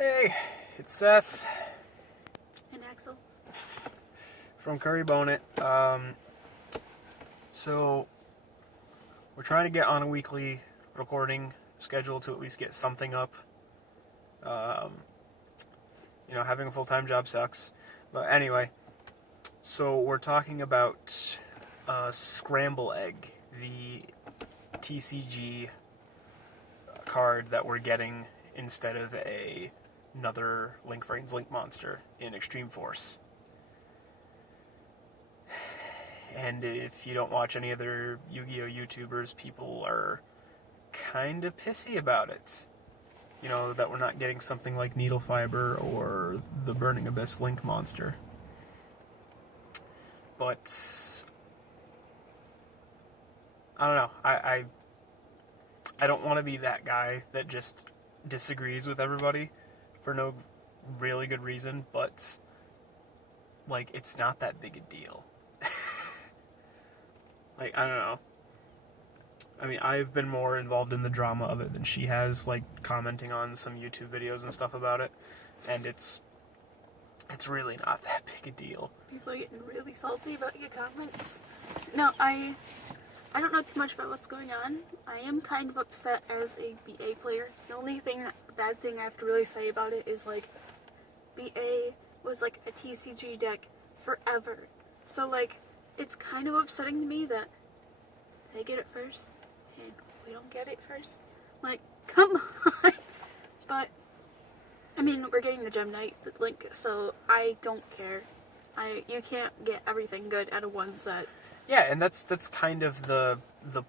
Hey, it's Seth And Axel. from Curry Bonnet. So we're trying to get on a weekly recording schedule to at least get something up. Having a full-time job sucks. But anyway, so we're talking about Scramble Egg, the TCG card that we're getting instead of another Link Vrains Link Monster in Extreme Force. And if you don't watch any other Yu-Gi-Oh! YouTubers, people are kind of pissy about it. You know, that we're not getting something like Needle Fiber or the Burning Abyss Link Monster. But I don't know. I don't want to be that guy that just disagrees with everybody for no really good reason, but like it's not that big a deal. Like, I don't know. I mean, I've been more involved in the drama of it than she has, like, commenting on some YouTube videos and stuff about it. And it's really not that big a deal. People are getting really salty about your comments. No, I don't know too much about what's going on. I am kind of upset as a BA player. The only bad thing I have to really say about it is, like, BA was, like, a TCG deck forever. So, like, it's kind of upsetting to me that they get it first and we don't get it first. Like, come on. But, I mean, we're getting the Gem Knight link, so I don't care. You can't get everything good out of one set. Yeah, and that's kind of the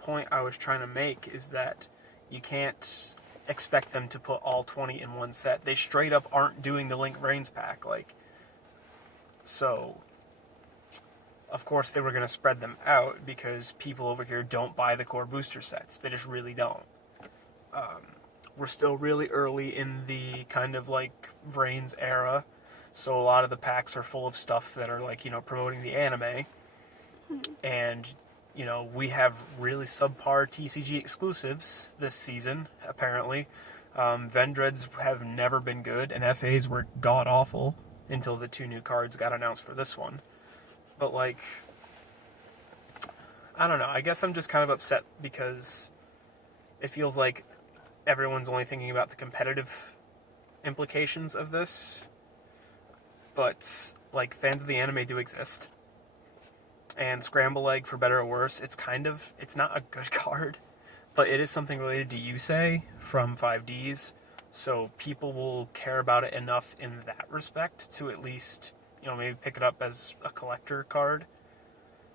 point I was trying to make, is that you can't expect them to put all 20 in one set. They straight up aren't doing the Link Vrains pack, like, so of course they were going to spread them out because people over here don't buy the core booster sets. They just really don't. We're still really early in the kind of like Vrains era, so a lot of the packs are full of stuff that are like, promoting the anime. And, we have really subpar TCG exclusives this season, apparently. Vendreads have never been good, and FAs were god-awful until the 2 new cards got announced for this one. But, like, I don't know. I guess I'm just kind of upset because it feels like everyone's only thinking about the competitive implications of this. But, like, fans of the anime do exist. And Scramble Egg, for better or worse, it's not a good card, but it is something related to Yusei from 5Ds, so people will care about it enough in that respect to at least, maybe pick it up as a collector card.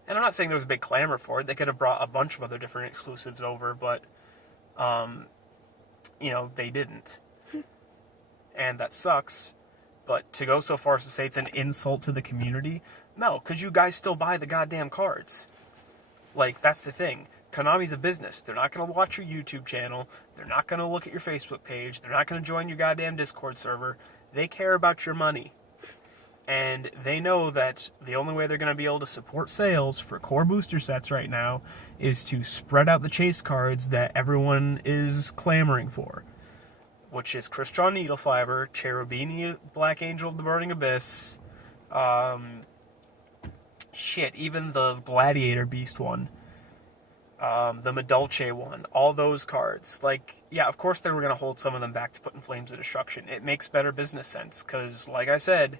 And I'm not saying there was a big clamor for it. They could have brought a bunch of other different exclusives over, but, they didn't. And that sucks. But to go so far as to say it's an insult to the community, no, because you guys still buy the goddamn cards. Like, that's the thing. Konami's a business. They're not going to watch your YouTube channel. They're not going to look at your Facebook page. They're not going to join your goddamn Discord server. They care about your money. And they know that the only way they're going to be able to support sales for core booster sets right now is to spread out the chase cards that everyone is clamoring for, which is Crystron Needle Fiber, Cherubini Black Angel of the Burning Abyss, even the Gladiator Beast one, the Medulce one, all those cards. Like, yeah, of course they were going to hold some of them back to put in Flames of Destruction. It makes better business sense, because, like I said,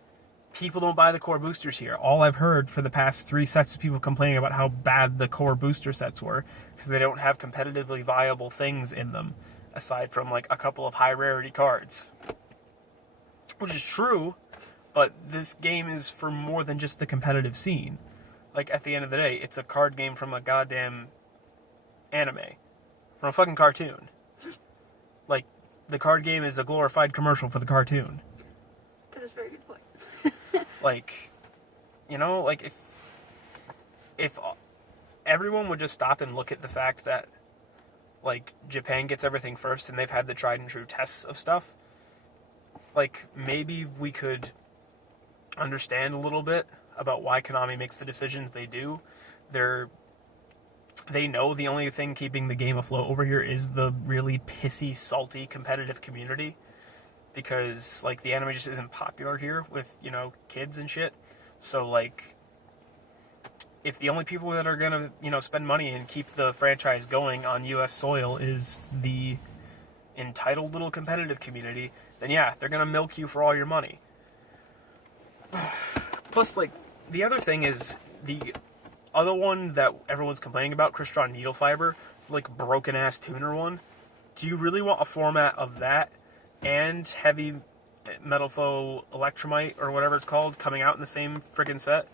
people don't buy the core boosters here. All I've heard for the past 3 sets of people complaining about how bad the core booster sets were, because they don't have competitively viable things in them, aside from, like, a couple of high-rarity cards. Which is true, but this game is for more than just the competitive scene. Like, at the end of the day, it's a card game from a goddamn anime. From a fucking cartoon. Like, the card game is a glorified commercial for the cartoon. That is a very good point. Like, if everyone would just stop and look at the fact that, like, Japan gets everything first and they've had the tried and true tests of stuff, like, maybe we could understand a little bit about why Konami makes the decisions they do. They know the only thing keeping the game afloat over here is the really pissy, salty, competitive community. because like the anime just isn't popular here with, you know, kids and shit. So like, if the only people that are gonna, you know, spend money and keep the franchise going on U.S. soil is the entitled little competitive community, then yeah, they're gonna milk you for all your money. Plus, like, the other thing is the other one that everyone's complaining about, Crystron Needle Fiber, like broken ass tuner one. Do you really want a format of that and Heavy Metal Foe Electromite or whatever it's called coming out in the same friggin' set?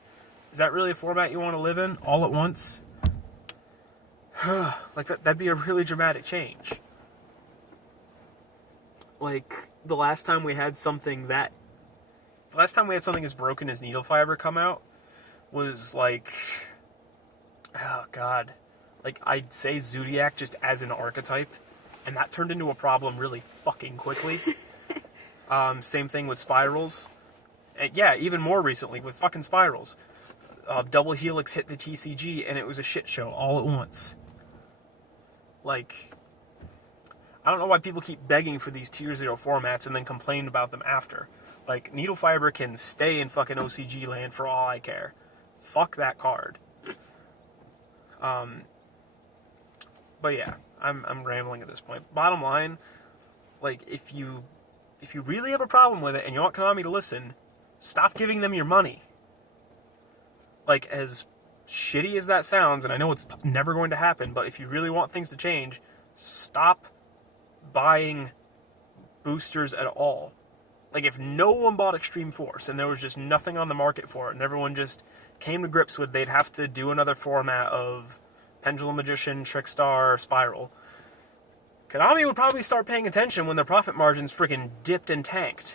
Is that really a format you want to live in all at once? Like, that'd be a really dramatic change. Like, the last time we had something as broken as Needle Fiber come out was like, oh god, like I'd say Zodiac just as an archetype, and that turned into a problem really fucking quickly. Same thing with Spirals. And yeah, even more recently with fucking Spirals. Double Helix hit the TCG and it was a shit show all at once. Like, I don't know why people keep begging for these Tier 0 formats and then complain about them after. Like, Needle Fiber can stay in fucking OCG land for all I care. Fuck that card. But yeah, I'm rambling at this point. Bottom line, like, if you really have a problem with it and you want Konami to listen, stop giving them your money. Like, as shitty as that sounds, and I know it's never going to happen, but if you really want things to change, stop buying boosters at all. Like, if no one bought Extreme Force and there was just nothing on the market for it and everyone just came to grips with they'd have to do another format of Pendulum Magician, Trickstar, Spiral, Konami would probably start paying attention when their profit margins freaking dipped and tanked.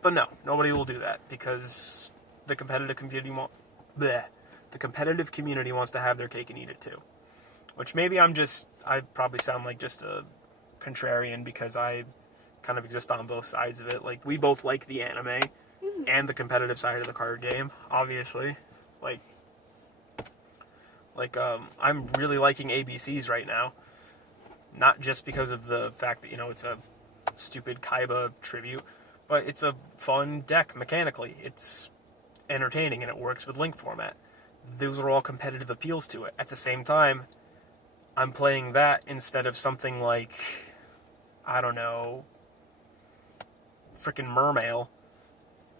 But no, nobody will do that because the competitive community wants to have their cake and eat it too. Which maybe I probably sound like just a contrarian because I kind of exist on both sides of it. Like, we both like the anime and the competitive side of the card game, obviously. I'm really liking ABCs right now. Not just because of the fact that, you know, it's a stupid Kaiba tribute, but it's a fun deck mechanically. It's entertaining and it works with Link format. Those are all competitive appeals to it. At the same time, I'm playing that instead of something like, I don't know, frickin' Mermail,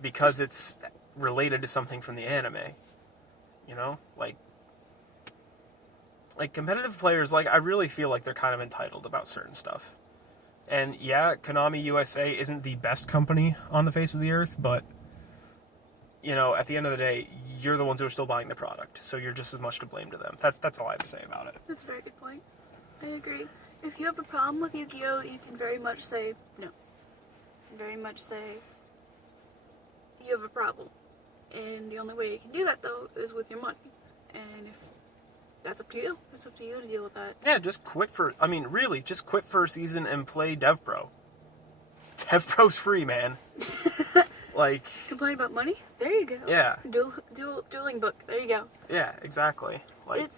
because it's related to something from the anime. You know? Like competitive players, like, I really feel like they're kind of entitled about certain stuff. And yeah, Konami USA isn't the best company on the face of the earth, but, you know, at the end of the day, you're the ones who are still buying the product, so you're just as much to blame to them. That's all I have to say about it. That's a very good point. I agree. If you have a problem with Yu-Gi-Oh, you can very much say no. Very much say you have a problem. And the only way you can do that, though, is with your money. And if that's up to you. That's up to you to deal with that. Yeah, just quit for a season and play DevPro. DevPro's free, man. Like, complain about money? There you go. Yeah. Dueling book. There you go. Yeah, exactly. Like,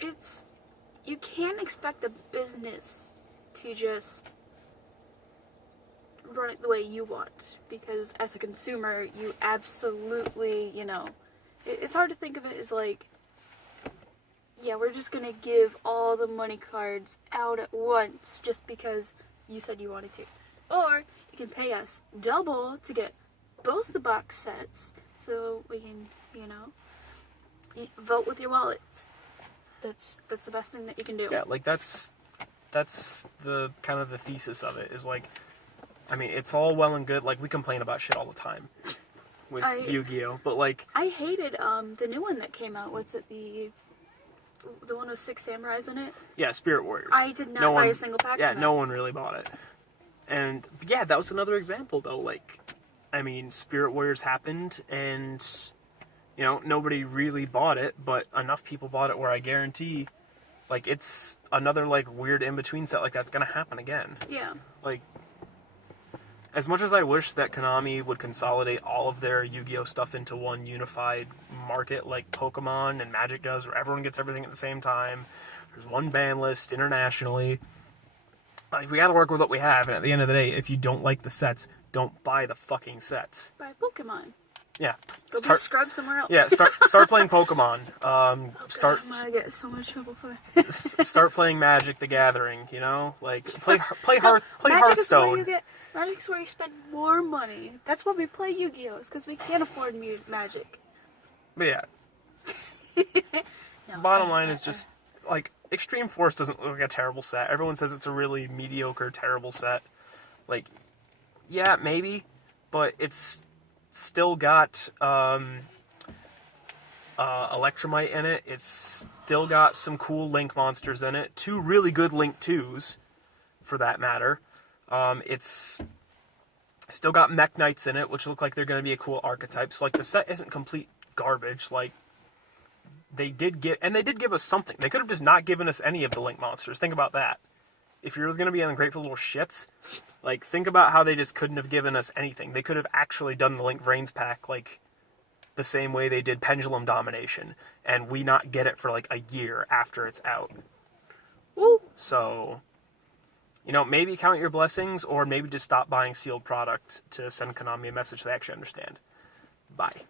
it's you can't expect a business to just run it the way you want, because as a consumer, you absolutely, you know, it's hard to think of it as like, yeah, we're just gonna give all the money cards out at once just because you said you wanted to. Or you can pay us double to get both the box sets so we can, you know, vote with your wallets. That's the best thing that you can do. Yeah, like, that's the kind of the thesis of it, is like, I mean, it's all well and good, like, we complain about shit all the time with Yu-Gi-Oh, but like, I hated the new one that came out. What's it, the one with 6 samurais in it? Yeah, Spirit Warriors. I did not buy a single pack. Yeah, no one really bought it. And yeah, that was another example though. Like, I mean, Spirit Warriors happened, and you know, nobody really bought it, but enough people bought it where I guarantee, like, it's another like weird in between set like that's gonna happen again. Yeah. Like, as much as I wish that Konami would consolidate all of their Yu-Gi-Oh stuff into one unified market like Pokemon and Magic does, where everyone gets everything at the same time, there's one ban list internationally, Like, we gotta work with what we have, and at the end of the day, if you don't like the sets, don't buy the fucking sets. Buy Pokemon. Yeah. Go be a scrub somewhere else. Yeah, start playing Pokemon. I'm gonna get in so much trouble for that. Start playing Magic: The Gathering. You know, like play Magic's Hearthstone. Magic's where you spend more money. That's why we play Yu-Gi-Oh! Because we can't afford Magic. But yeah, No, bottom line is just like Extreme Force doesn't look like a terrible set. Everyone says it's a really mediocre, terrible set. Like, yeah, maybe, but it's still got Electromite in it. It's still got some cool Link monsters in it. 2 really good Link 2s, for that matter. It's still got Mech Knights in it, which look like they're going to be a cool archetype. So, like, the set isn't complete garbage. Like, they did give us something. They could have just not given us any of the Link monsters. Think about that. If you're going to be ungrateful little shits, like, think about how they just couldn't have given us anything. They could have actually done the Link Vrains pack, like, the same way they did Pendulum Domination, and we not get it for, like, a year after it's out. Woo. So, you know, maybe count your blessings, or maybe just stop buying sealed product to send Konami a message they actually understand. Bye.